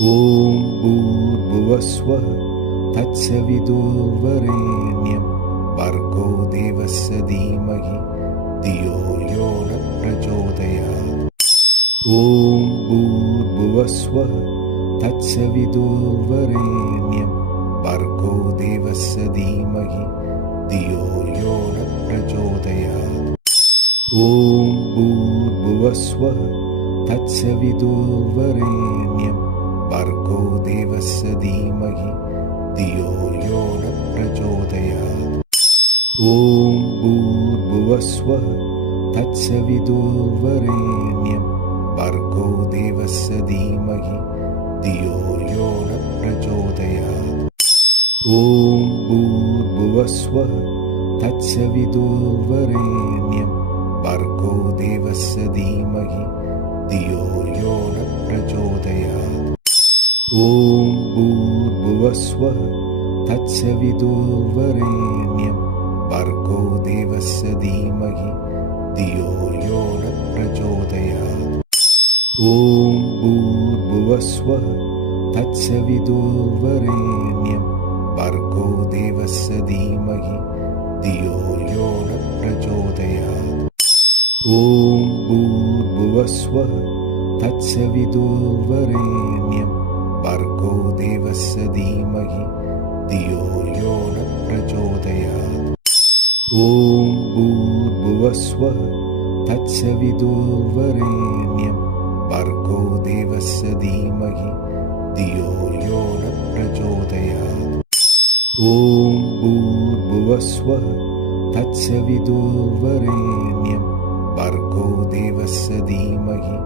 ॐ भूर्भुवस्वः तत्सवितुर्वरेण्यं भर्गो देवस्य धीमहि धियो यो न प्रचोदयात्। ॐ भूर्भुवस्वः तत्सवितुर्वरेण्यं भर्गो देवस्य धीमहि धियो यो न प्रचोदयात्। ॐ भूर्भुवस्वः तत्सवितुर्वरेण्यं भर्गो देवस्य धीमहि धियो यो न प्रचोदयात्। ॐ भूर्भुवस्वः तत्सवितुर्वरेण्यं भर्गो देवस्य धीमहि धियो यो न प्रचोदयात्। ॐ भूर्भुवस्वः तत्सवितुर्वरेण्यं भर्गो देवस्य धीमहि धियो यो न प्रचोदयात्। ॐ भूर्भुवस्वः तत्सवितुर्वरेण्यं भर्गो देवस्य धीमहि धियो यो न प्रचोदयात्। ॐ भूर्भुवस्वः तत्सवितुर्वरेण्यं भर्गो देवस्य धीमहि धियो यो न प्रचोदयात्। ॐ भूर्भुवस्वः तत्सवितुर्वरेण्यं भर्गो देवस्य धीमहि धियो यो न प्रचोदयात्। ॐ भूर्भुवस्वः तत्सवितुर्वरेण्यं भर्गो देवस्य धीमहि धियो यो न प्रचोदयात्। ॐ भूर्भुवस्वः तत्सवितुर्वरेण्यं भर्गो देवस्य धीमहि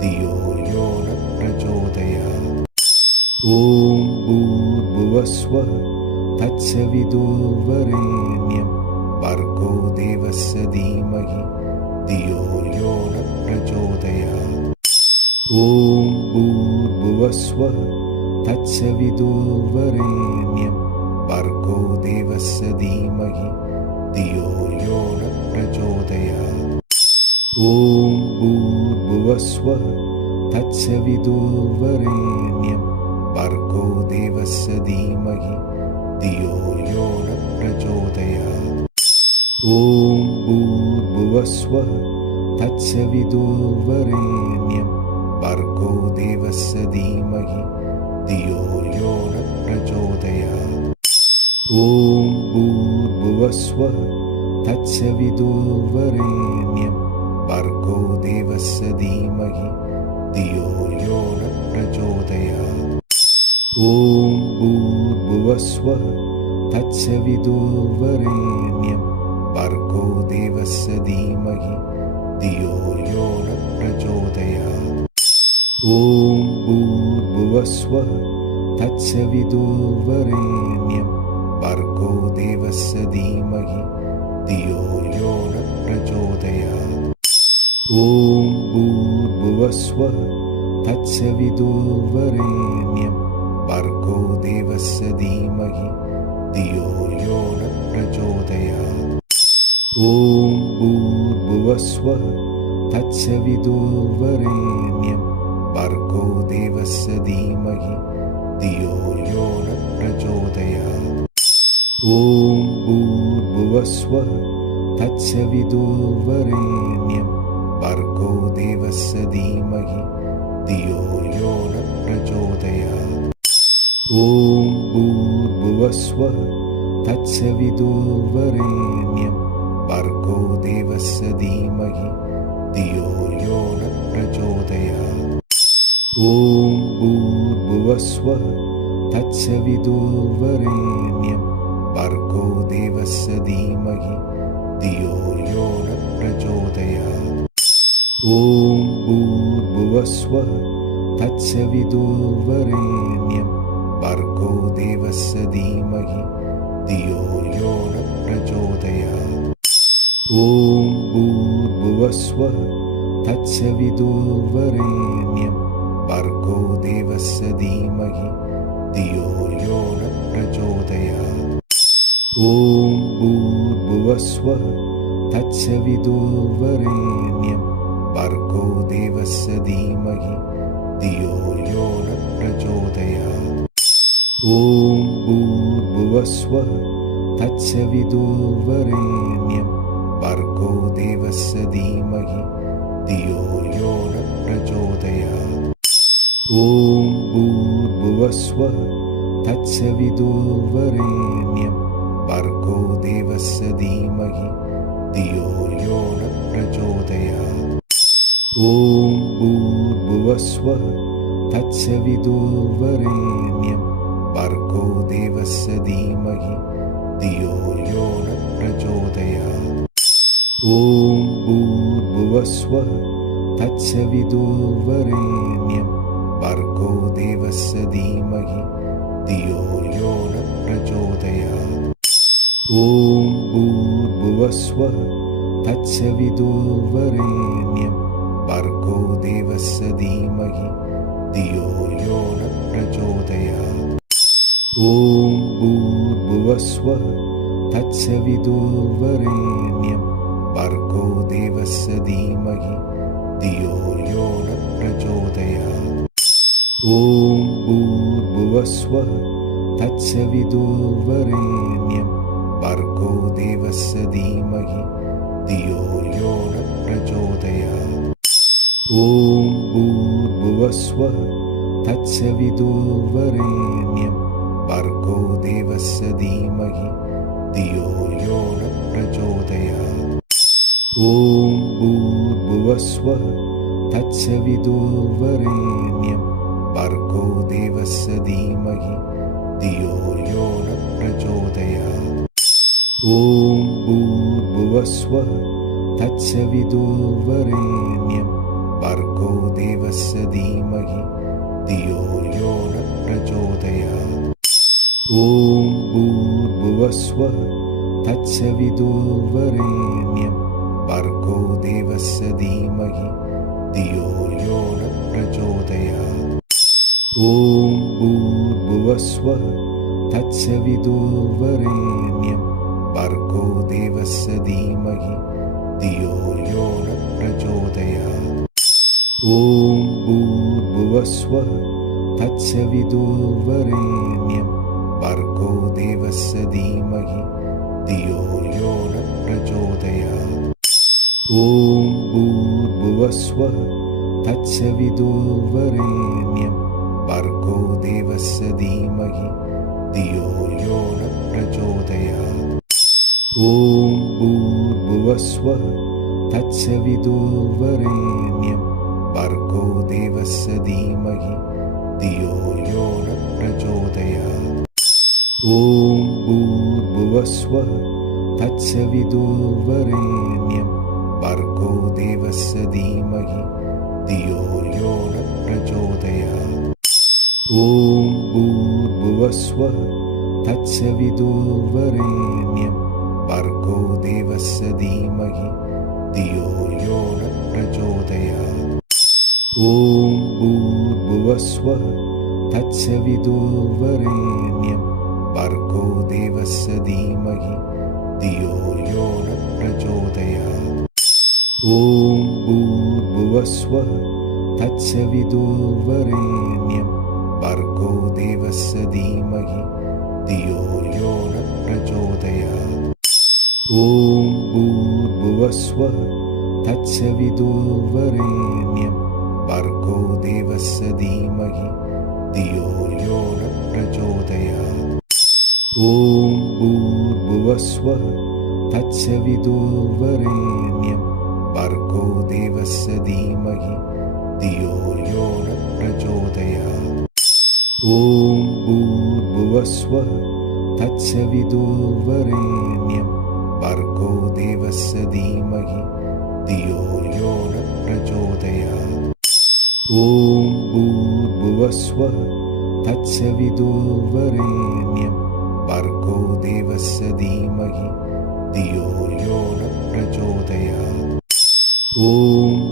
धियो यो न प्रचोदयात्। ॐ भूर्भुवस्वः तत्सवितुर्वरेण्यं भर्गो देवस्य धीमहि धियो यो न प्रचोदयात्। ॐ भूर्भुवस्वः तत्सवितुर्वरेण्यं भर्गो देवस्य धीमहि धियो यो न प्रचोदयात्। ॐ भूर्भुवस्वः तत्सवितुर्वरेण्यं भर्गो देवस्य धीमहि धियो यो न प्रचोदयात्। ॐ भूर्भुवस्वः तत्सवितुर्वरेण्यं भर्गो देवस्य धीमहि धियो यो न प्रचोदयात्। ॐ भूर्भुवस्वः तत्सवितुर्वरेण्यं भर्गो देवस्य धीमहि धियो यो न प्रचोदयात्। ॐ भूर्भुवस्वः तत्सवितुर्वरेण्यं भर्गो देवस्य धीमहि धियो यो न प्रचोदयात्। ॐ भूर्भुवस्वः तत्सवितुर्वरेण्यं भर्गो देवस्य धीमहि धियो यो न प्रचोदयात्। ॐ भूर्भुवस्वः तत्सवितुर्वरेण्यं भर्गो देवस्य धीमहि धियो यो न प्रचोदयात्। ॐ भूर्भुवस्वः तत्सवितुर्वरेण्यं भर्गो देवस्य धीमहि धियो यो न प्रचोदयात्। ॐ भूर्भुवस्वः तत्सवितुर्वरेण्यं भर्गो देवस्य धीमहि धियो यो न प्रचोदयात्। ॐ भूर्भुवस्वः तत्सवितुर्वरेण्यं भर्गो देवस्य धीमहि धियो यो न प्रचोदयात्। ॐ भूर्भुवस्वः तत्सवितुर्वरेण्यं भर्गो देवस्य धीमहि धियो यो न प्रचोदयात्। ॐ भूर्भुवस्वः तत्सवितुर्वरेण्यं भर्गो देवस्य धीमहि धियो यो न प्रचोदयात्। ॐ भूर्भुवस्वः तत्सवितुर्वरेण्यं भर्गो देवस्य धीमहि धियो यो न प्रचोदयात्। ॐ भूर्भुवस्वः तत्सवितुर्वरेण्यं भर्गो देवस्य धीमहि धियो यो न प्रचोदयात्। ॐ भूर्भुवस्वः तत्सवितुर्वरेण्यं भर्गो देवस्य धीमहि धियो यो न प्रचोदयात्। ॐ भूर्भुवस्वः तत्सवितुर्वरेण्यं भर्गो देवस्य धीमहि धियो यो न प्रचोदयात्। ॐ भूर्भुवस्वः तत्सवितुर्वरेण्यं भर्गो देवस्य धीमहि धियो यो न प्रचोदयात्। ॐ भूर्भुवस्वः तत्सवितुर्वरेण्यं भर्गो देवस्य धीमहि धियो यो न प्रचोदयात्। ॐ भूर्भुवस्वः तत्सवितुर्वरेण्यं भर्गो देवस्य धीमहि धियो यो न प्रचोदयात्। ॐ भूर्भुवस्वः तत्सवितुर्वरेण्यं भर्गो देवस्य धीमहि धियो यो न प्रचोदयात्। ॐ भूर्भुवस्वः तत्सवितुर्वरेण्यं भर्गो देवस्य धीमहि धियो यो न प्रचोदयात्। ॐ भूर्भुवस्वः तत्सवितुर्वरेण्यं भर्गो देवस्य धीमहि धियो यो न प्रचोदयात्। ॐ भूर्भुवस्वः तत्सवितुर्वरेण्यं भर्गो देवस्य धीमहि धियो यो न प्रचोदयात्। ॐ भूर्भुवस्वः तत्सवितुर्वरेण्यं भर्गो देवस्य धीमहि धियो यो न प्रचोदयात्। ॐ भूर्भुवस्वः तत्सवितुर्वरेण्यं भर्गो देवस्य धीमहि धियो यो न प्रचोदयात्। ॐ भूर्भुवस्वः तत्सवितुर्वरेण्यं भर्गो देवस्य धीमहि धियो यो न प्रचोदयात्। ॐ भूर्भुवस्वः तत्सवितुर्वरेण्यं भर्गो देवस्य धीमहि धियो यो न प्रचोदयात्। ॐ भूर्भुवस्वः तत्सवितुर्वरेण्यं भर्गो देवस्य धीमहि धियो यो न प्रचोदयात्। ॐ भूर्भुवस्वः तत्सवितुर्वरेण्यं भर्गो देवस्य धीमहि धियो यो न प्रचोदयात्। ॐ भूर्भुवस्वः तत्सवितुर्वरेण्यं भर्गो देवस्य धीमहि धियो यो न प्रचोदयात्। ॐ भूर्भुवस्वः तत्सवितुर्वरेण्यं भर्गो देवस्य धीमहि धियो यो न प्रचोदयात्। ॐ भूर्भुवस्वः तत्सवितुर्वरेण्यं भर्गो देवस्य धीमहि धियो यो न प्रचोदयात्। ॐ भूर्भुवस्वः तत्सवितुर्वरेण्यं भर्गो देवस्य धीमहि धियो यो न प्रचोदयात्। ॐ भूर्भुवस्वः तत्सवितुर्वरेण्यं भर्गो देवस्य धीमहि धियो यो न प्रचोदयात्। ॐ भूर्भुवस्वः तत्सवितुर्वरेण्यं भर्गो देवस्य धीमहि धियो यो न प्रचोदयात्। ॐ भूर्भुवस्वः तत्सवितुर्वरेण्यं भर्गो देवस्य धीमहि धियो यो न प्रचोदयात्। ॐ भूर्भुवस्वः तत्सवितुर्वरेण्यं भर्गो देवस्य धीमहि धियो यो न प्रचोदयात्। ॐ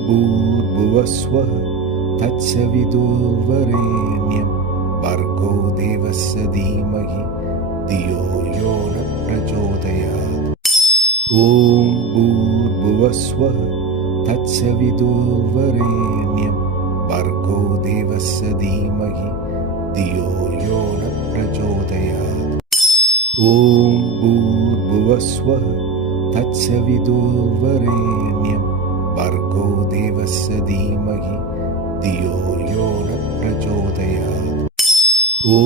भूर्भुवस्वः तत्सवितुर्वरेण्यं भर्गो देवस्य धीमहि धियो यो न प्रचोदयात्। ॐ भूर्भुवस्वः तत्सवितुर्वरेण्यं भर्गो देवस्य धीमहि धियो यो न प्रचोदयात्। ॐ भूर्भुवस्वः तत्सवितुर्वरेण्यं भर्गो देवस्य धीमहि धियो यो न प्रचोदयात्। ॐ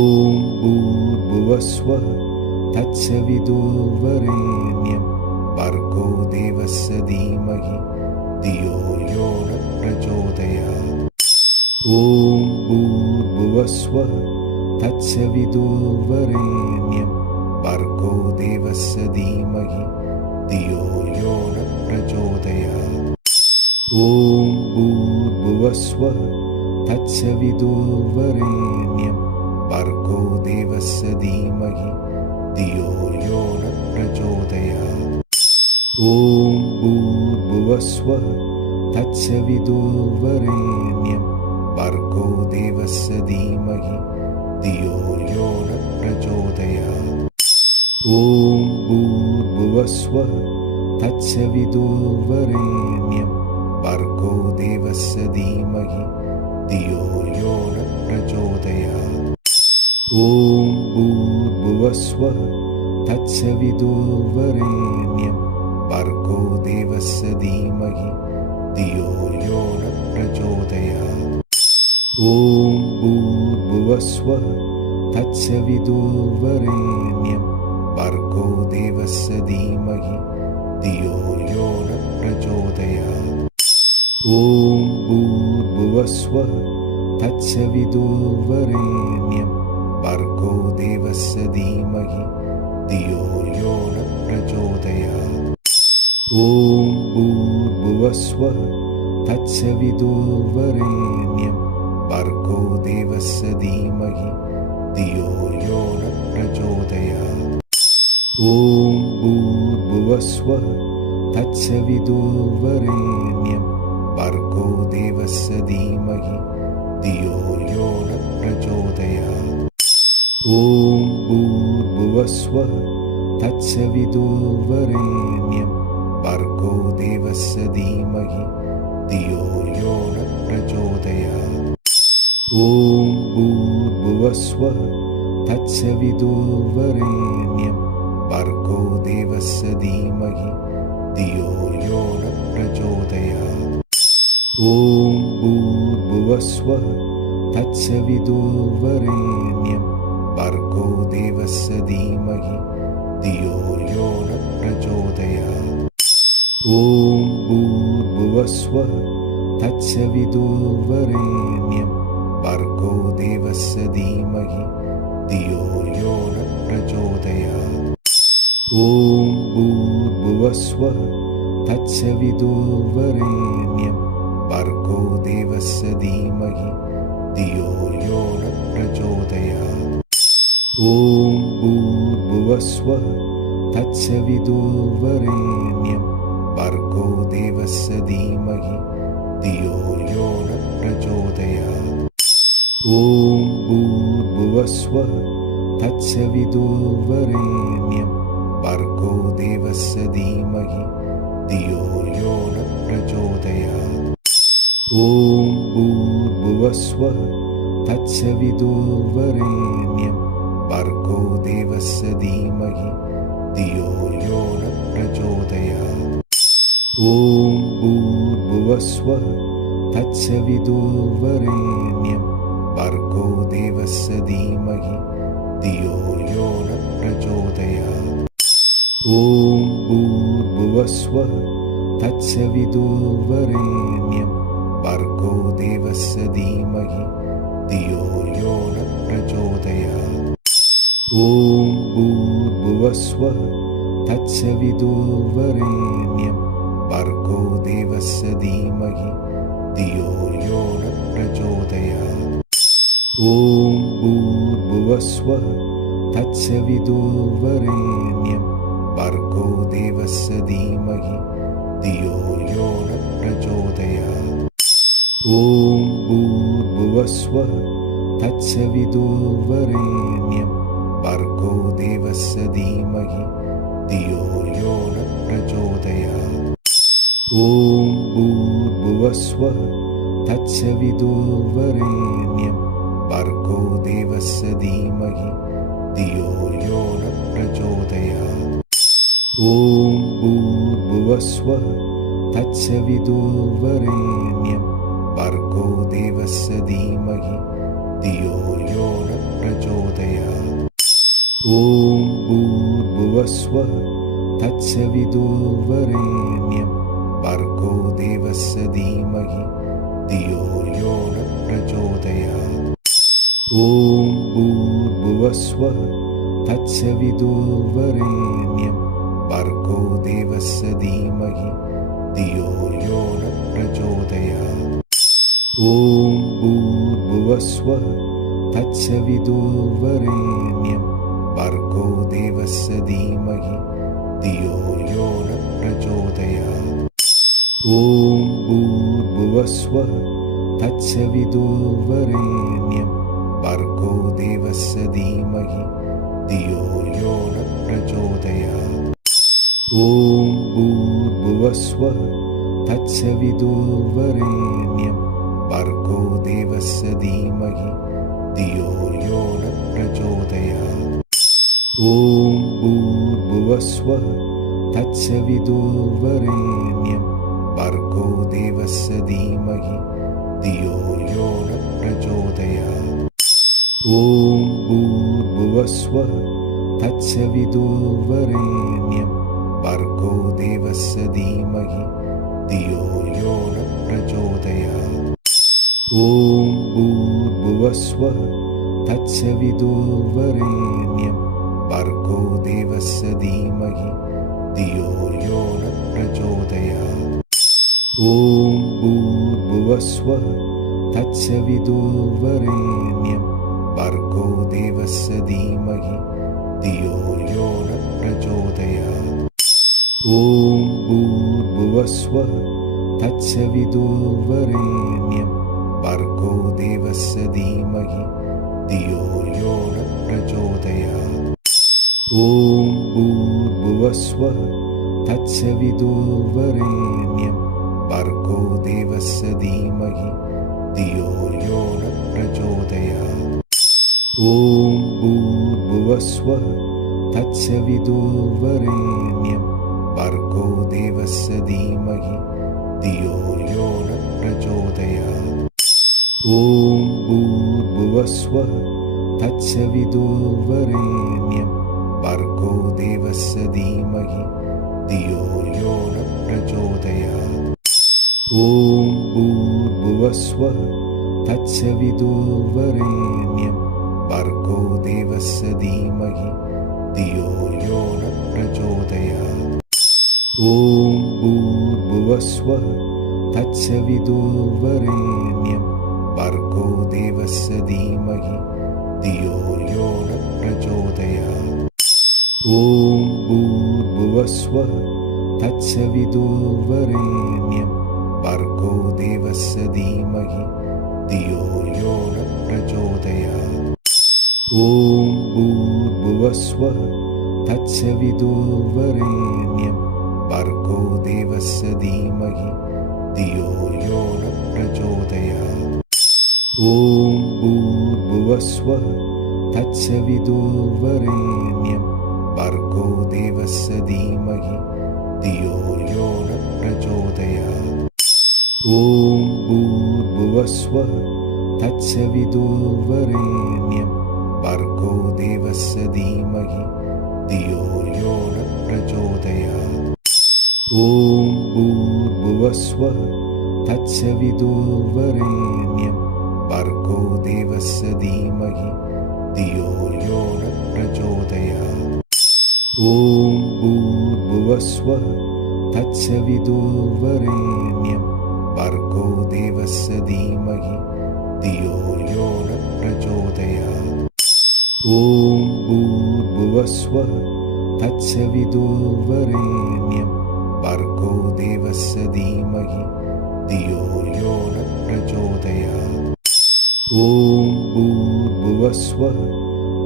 भूर्भुवस्वः तत्सवितुर्वरेण्यं भर्गो देवस्य धीमहि धियो यो न प्रचोदयात्। ॐ भूर्भुवस्वः तत्सवितुर्वरेण्यं भर्गो देवस्य धीमहि धियो यो न प्रचोदयात्। ॐ भूर्भुवस्वः तत्सवितुर्वरेण्यं भर्गो देवस्य धीमहि धियो यो न प्रचोदयात्। ॐ भूर्भुवस्वः तत्सवितुर्वरेण्यं भर्गो देवस्य धीमहि धियो यो न प्रचोदयात्। ॐ भूर्भुवस्वः तत्सवितुर्वरेण्यं भर्गो देवस्य धीमहि धियो यो न प्रचोदयात्। ॐ भूर्भुवस्वः तत्सवितुर्वरेण्यं भर्गो देवस्य धीमहि धियो यो न प्रचोदयात्। ॐ भूर्भुवस्वः तत्सवितुर्वरेण्यं भर्गो देवस्य धीमहि धियो यो न प्रचोदयात्। ॐ भूर्भुवस्वः तत्सवितुर्वरेण्यं भर्गो देवस्य धीमहि धियो यो न प्रचोदयात्। ॐ भूर्भुवस्वः तत्सवितुर्वरेण्यं भर्गो देवस्य धीमहि धियो यो न प्रचोदयात्। ॐ भूर्भुवस्वः तत्सवितुर्वरेण्यं भर्गो देवस्य धीमहि धियो यो न प्रचोदयात्। ॐ भूर्भुवस्वः तत्सवितुर्वरेण्यं भर्गो देवस्य धीमहि धियो यो न प्रचोदयात्। ॐ भूर्भुवस्वः तत्सवितुर्वरेण्यं भर्गो देवस्य धीमहि धियो यो न प्रचोदयात्। ॐ भूर्भुवस्वः तत्सवितुर्वरेण्यं भर्गो देवस्य धीमहि धियो यो न प्रचोदयात्। ॐ भूर्भुवस्वः तत्सवितुर्वरेण्यं भर्गो देवस्य धीमहि धियो यो न प्रचोदयात्। ॐ भूर्भुवस्वः तत्सवितुर्वरेण्यं भर्गो देवस्य धीमहि धियो यो न प्रचोदयात्। ॐ भूर्भुवस्वः तत्सवितुर्वरेण्यं भर्गो देवस्य धीमहि धियो यो न प्रचोदयात्। ॐ भूर्भुवस्वः तत्सवितुर्वरेण्यं भर्गो देवस्य धीमहि धियो यो न प्रचोदयात्। ॐ भूर्भुवस्वः तत्सवितुर्वरेण्यं भर्गो देवस्य धीमहि धियो यो न प्रचोदयात्। ॐ भूर्भुवस्वः तत्सवितुर्वरेण्यं भर्गो देवस्य धीमहि धियो यो न प्रचोदयात्। ॐ भूर्भुवस्वः तत्सवितुर्वरेण्यं भर्गो देवस्य धीमहि धियो यो न प्रचोदयात्। ॐ भूर्भुवस्वः तत्सवितुर्वरेण्यं भर्गो देवस्य धीमहि धियो यो न प्रचोदयात्। ॐ भूर्भुवस्वः तत्सवितुर्वरेण्यं भर्गो देवस्य धीमहि धियो यो न प्रचोदयात्। ॐ भूर्भुवस्वः तत्सवितुर्वरेण्यं भर्गो देवस्य धीमहि धियो यो न प्रचोदयात्। ॐ भूर्भुवस्वः तत्सवितुर्वरेण्यं भर्गो देवस्य धीमहि धियो यो न प्रचोदयात्। ॐ भूर्भुवस्वः तत्सवितुर्वरेण्यं भर्गो देवस्य धीमहि धियो यो न प्रचोदयात्। ॐ भूर्भुवस्वः तत्सवितुर्वरेण्यं भर्गो देवस्य धीमहि धियो यो न प्रचोदयात्। ॐ भूर्भुवस्वः तत्सवितुर्वरेण्यं भर्गो देवस्य धीमहि धियो यो न प्रचोदयात्। ॐ भूर्भुवस्वः तत्सवितुर्वरेण्यं भर्गो देवस्य धीमहि धियो यो न प्रचोदयात्। ॐ भूर्भुवस्वः तत्सवितुर्वरेण्यं भर्गो देवस्य धीमहि धियो यो न प्रचोदयात्। ॐ भूर्भुवस्वः तत्सवितुर्वरेण्यं भर्गो देवस्य धीमहि धियो यो न प्रचोदयात्। ॐ भूर्भुवस्वः तत्सवितुर्वरेण्यं भर्गो देवस्य धीमहि धियो यो न प्रचोदयात्। ॐ भूर्भुवस्वः तत्सवितुर्वरेण्यं भर्गो देवस्य धीमहि धियो यो न प्रचोदयात्। ॐ भूर्भुवस्वः तत्सवितुर्वरेण्यं भर्गो देवस्य धीमहि धियो यो न प्रचोदयात्। ॐ भूर्भुवस्वः तत्सवितुर्वरेण्यं भर्गो देवस्य धीमहि धियो यो न प्रचोदयात्। ॐ भूर्भुवस्वः तत्सवितुर्वरेण्यं भर्गो देवस्य धीमहि धियो यो न प्रचोदयात्। ॐ भूर्भुवस्वः तत्सवितुर्वरेण्यं भर्गो देवस्य धीमहि धियो यो न प्रचोदयात्। ॐ भूर्भुवस्वः तत्सवितुर्वरेण्यं भर्गो देवस्य धीमहि धियो यो न प्रचोदयात्। ॐ भूर्भुवस्वः तत्सवितुर्वरेण्यं भर्गो देवस्य धीमहि धियो यो न प्रचोदयात्। ॐ भूर्भुवस्वः तत्सवितुर्वरेण्यं भर्गो देवस्य धीमहि धियो यो न प्रचोदयात्। ॐ भूर्भुवस्वः तत्सवितुर्वरेण्यं भर्गो देवस्य धीमहि धियो यो न प्रचोदयात्। ॐ भूर्भुवस्वः तत्सवितुर्वरेण्यं भर्गो देवस्य धीमहि धियो यो न प्रचोदयात्। ॐ भूर्भुवस्वः तत्सवितुर्वरेण्यं भर्गो देवस्य धीमहि धियो यो न प्रचोदयात्। ॐ भूर्भुवस्वः तत्सवितुर्वरेण्यं भर्गो देवस्य धीमहि धियो यो न प्रचोदयात्। ॐ भूर्भुवस्वः तत्सवितुर्वरेण्यं भर्गो देवस्य धीमहि धियो यो न प्रचोदयात्। ॐ भूर्भुवस्वः तत्सवितुर्वरेण्यं भर्गो देवस्य धीमहि धियो यो न प्रचोदयात्। ॐ भूर्भुवस्वः तत्सवितुर्वरेण्यं भर्गो देवस्य धीमहि धियो यो न प्रचोदयात्। ॐ भूर्भुवस्वः तत्सवितुर्वरेण्यं भर्गो देवस्य धीमहि धियो यो न प्रचोदयात्। ॐ भूर्भुवस्वः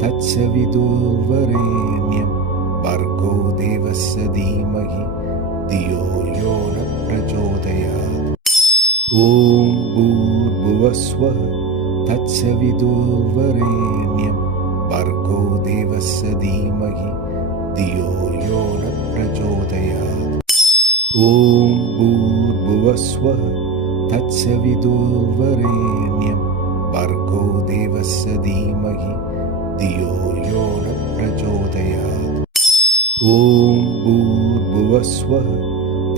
तत्सवितुर्वरेण्यं भर्गो देवस्य धीमहि धियो यो न प्रचोदयात्। ॐ भूर्भुवस्वः तत्सवितुर्वरेण्यं भर्गो देवस्य देवस्य धीमहि धियो यो न प्रचोदयात्। ॐ भूर्भुवस्वः तत्सवितुर्वरेण्यं भर्गो देवस्य धीमहि धियो यो न प्रचोदयात्। ॐ भूर्भुवस्वः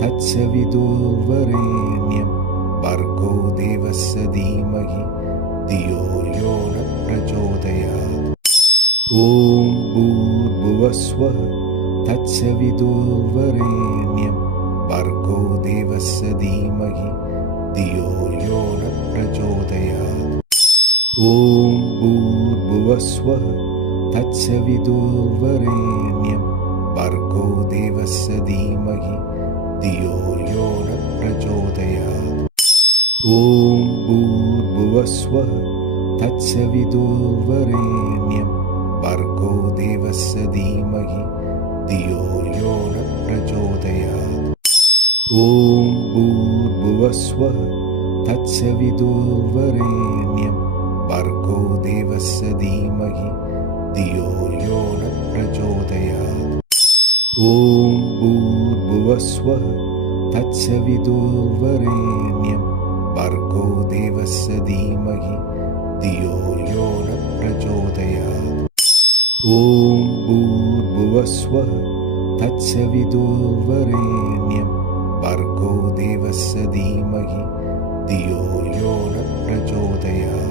तत्सवितुर्वरेण्यं भर्गो देवस्य धीमहि धियो यो न प्रचोदयात्। ॐ भूर्भुवस्वः तत्सवितुर्वरेण्यं भर्गो देवस्य धीमहि धियो यो न प्रचोदयात्। ॐ भूर्भुवस्वः तत्सवितुर्वरेण्यं भर्गो देवस्य धीमहि धियो यो न प्रचोदयात्। ॐ भूर्भुवस्वः तत्सवितुर्वरेण्यं भर्गो देवस्य धीमहि धियो यो न प्रचोदयात्। ॐ भूर्भुवस्वः तत्सवितुर्वरेण्यं भर्गो देवस्य धीमहि धियो यो न प्रचोदयात्। ॐ भूर्भुवस्वः तत्सवितुर्वरेण्यं भर्गो देवस्य धीमहि धियो यो न प्रचोदयात्। ॐ भूर्भुवस्वः तत्सवितुर्वरेण्यं भर्गो देवस्य धीमहि धियो यो न प्रचोदयात्।